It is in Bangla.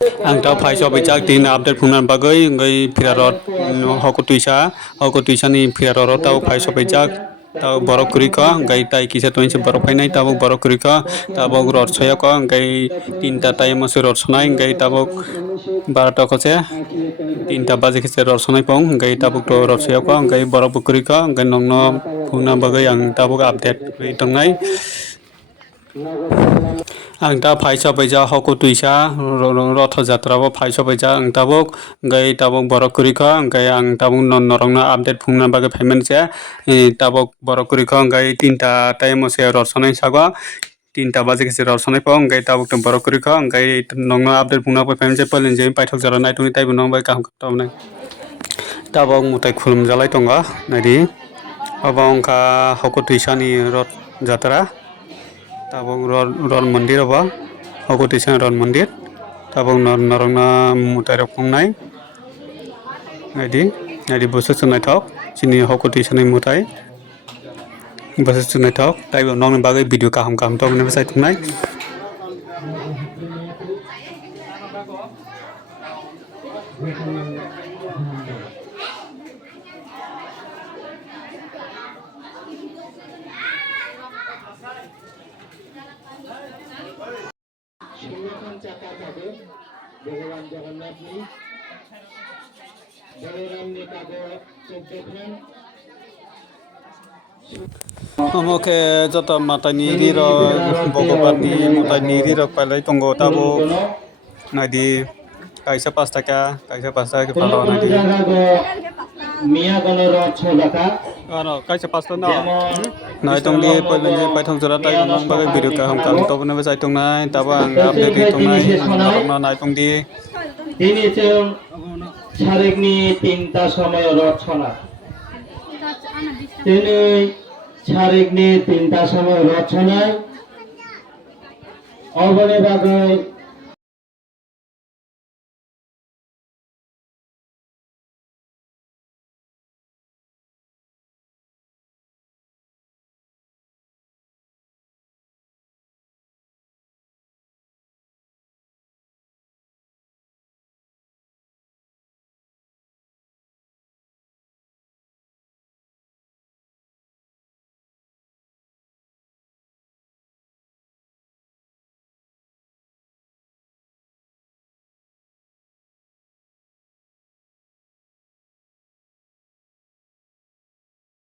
Ang tao phai so bai chak tin update phungnan bagai ngai phirarot hoko tuisa ni phirarot tao phai so bai chak tao borok kuri ko ngai tai kisa toin se borok phai nai tabo borok kuri ko tabo rot soya ko ngai tinta tai mo se rot sonai ngai tabo 12টা খসে 3টা বাজে খেছে রর sonai pong ngai tabuk to rot soya ko ngai borok bukuri ko ngai nongno phungna bagai ang tabuk update tongnai ang ta phaisa baija hoko tuisa rotho jatra bo phaisa baija ang tabuk ngai tabuk borok kuri ko ngai ang tabuk norongna update phungna bagai phaimani se tabuk borok kuri ko ngai 3টা time se rot sonai sago 3টা বাজে গেছে রসনাই পাও গাই তাবুক তো বড় করি খাও গাই নং আপডেট বুনা পয় ফেম যে পলেন যে পাইথক জরা নাই তুমি তাইবো নং বাই কাম কাম নাই তাবক মুতাই খুলুম জালাই তঙ্গা নাইদি অবংকা হকু তুইসানি রত যাত্রা তাবক রন মন্দির অবা হকু তুইসানি রন মন্দির তাবক নরংনা মুতাই রকংনাই নাইদি নাইদি বসে সুনাই থাক চিনি হকু তুইসানি মুতাই बस सुनाय थाक ताइ नंनि बागै भिडिअ गाहाम गाहाम तो मोनबो साइ थुनाय भगवान जगन्नाथ नि बलराम नि कागो चोक देखलेन Oke jota matani riro bogobani matani riro palai tonggo tabo nadi kaisa 5 টাকা ke palo nadi मिया गनो र छोलका ano kaisa 5 টাকা na nai tong di palai je pai thong jara tai nong bagai video ka ham kam to bone sai tong nai tabo ang update tong nai na nai tong di ini chung ছারেগনি 3টা সময় রচনা তিনি ছারেগনি 3টা সময় রচনায় অবনে বাগায়